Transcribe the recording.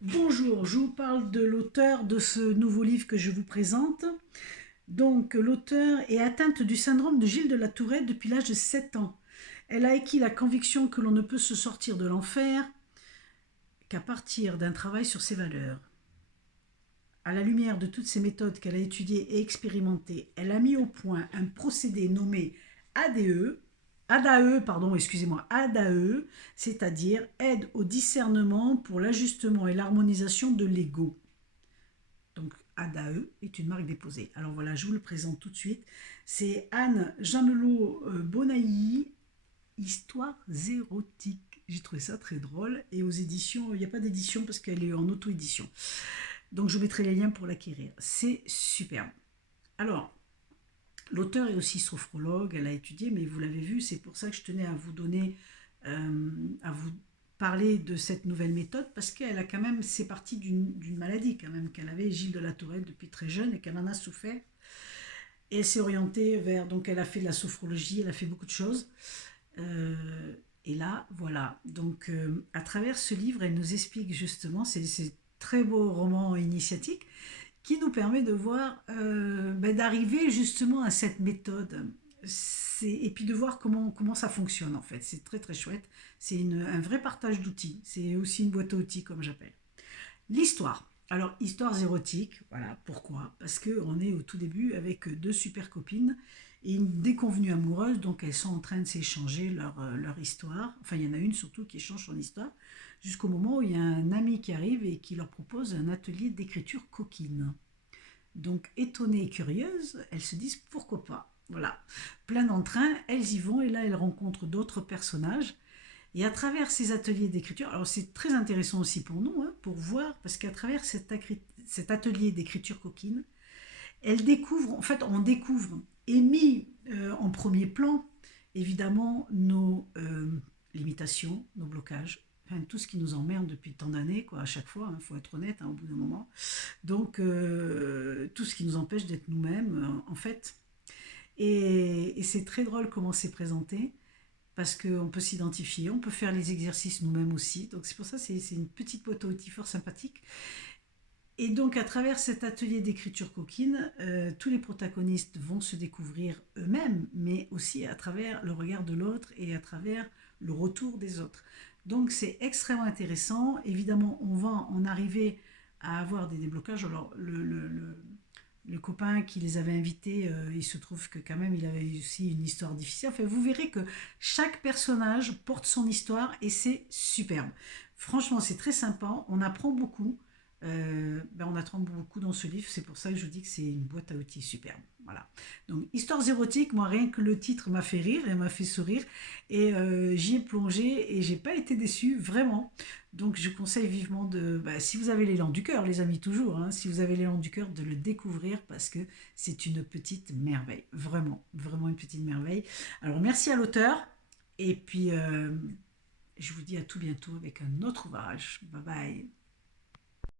Bonjour, je vous parle de l'auteur de ce nouveau livre que je vous présente. Donc, l'auteur est atteinte du syndrome de Gilles de la Tourette depuis l'âge de 7 ans. Elle a acquis la conviction que l'on ne peut se sortir de l'enfer qu'à partir d'un travail sur ses valeurs. À la lumière de toutes ces méthodes qu'elle a étudiées et expérimentées, elle a mis au point un procédé nommé ADE, ADAE, c'est-à-dire aide au discernement pour l'ajustement et l'harmonisation de l'ego. Donc ADAE est une marque déposée. Alors voilà, je vous le présente tout de suite. C'est Anne Jeannelot Bonailly, Histoire érotique. J'ai trouvé ça très drôle. Et aux éditions, il n'y a pas d'édition parce qu'elle est en auto-édition. Donc je mettrai les liens pour l'acquérir. C'est superbe. Alors, l'auteur est aussi sophrologue, elle a étudié, mais vous l'avez vu, c'est pour ça que je tenais à vous donner, à vous parler de cette nouvelle méthode, parce qu'elle a quand même, c'est parti d'une maladie quand même, qu'elle avait, Gilles de la Tourette, depuis très jeune, et qu'elle en a souffert. Et elle s'est orientée vers, donc elle a fait de la sophrologie, elle a fait beaucoup de choses. Et là, voilà. Donc, à travers ce livre, elle nous explique justement, c'est très beau roman initiatique, qui nous permet de voir, d'arriver justement à cette méthode. Et puis de voir comment ça fonctionne en fait. C'est très très chouette. C'est un vrai partage d'outils. C'est aussi une boîte à outils comme j'appelle. L'histoire. Alors, histoires érotiques, voilà, pourquoi? Parce qu'on est au tout début avec deux super copines et une déconvenue amoureuse, donc elles sont en train de s'échanger leur histoire. Enfin, il y en a une surtout qui échange son histoire, jusqu'au moment où il y a un ami qui arrive et qui leur propose un atelier d'écriture coquine. Donc, étonnées et curieuses, elles se disent pourquoi pas. Voilà. Plein d'entrain, elles y vont et là, elles rencontrent d'autres personnages. Et à travers ces ateliers d'écriture, alors c'est très intéressant aussi pour nous, hein, pour voir, parce qu'à travers cet atelier d'écriture coquine, elles découvrent, en fait, on découvre et mis en premier plan, évidemment, nos limitations, nos blocages, enfin, tout ce qui nous emmerde depuis tant d'années, quoi, à chaque fois, il faut être honnête, hein, au bout d'un moment. Donc, tout ce qui nous empêche d'être nous-mêmes, en fait. Et c'est très drôle comment c'est présenté, parce qu'on peut s'identifier, on peut faire les exercices nous-mêmes aussi. Donc, c'est pour ça que c'est une petite boîte à outils fort sympathique. Et donc, à travers cet atelier d'écriture coquine, tous les protagonistes vont se découvrir eux-mêmes, mais aussi à travers le regard de l'autre et à travers le retour des autres. Donc, c'est extrêmement intéressant. Évidemment, on va en arriver à avoir des déblocages. Alors, le copain qui les avait invités, il se trouve que quand même, il avait aussi une histoire difficile. Enfin, vous verrez que chaque personnage porte son histoire et c'est superbe. Franchement, c'est très sympa. On apprend beaucoup. On apprend beaucoup dans ce livre, c'est pour ça que je vous dis que c'est une boîte à outils superbe. Voilà. Donc, histoires érotiques, moi rien que le titre m'a fait rire et m'a fait sourire. Et j'y ai plongé et j'ai pas été déçue, vraiment. Donc, je conseille vivement si vous avez l'élan du cœur, les amis, toujours, hein, si vous avez l'élan du cœur, de le découvrir parce que c'est une petite merveille. Vraiment, vraiment une petite merveille. Alors, merci à l'auteur. Et puis, je vous dis à tout bientôt avec un autre ouvrage. Bye bye.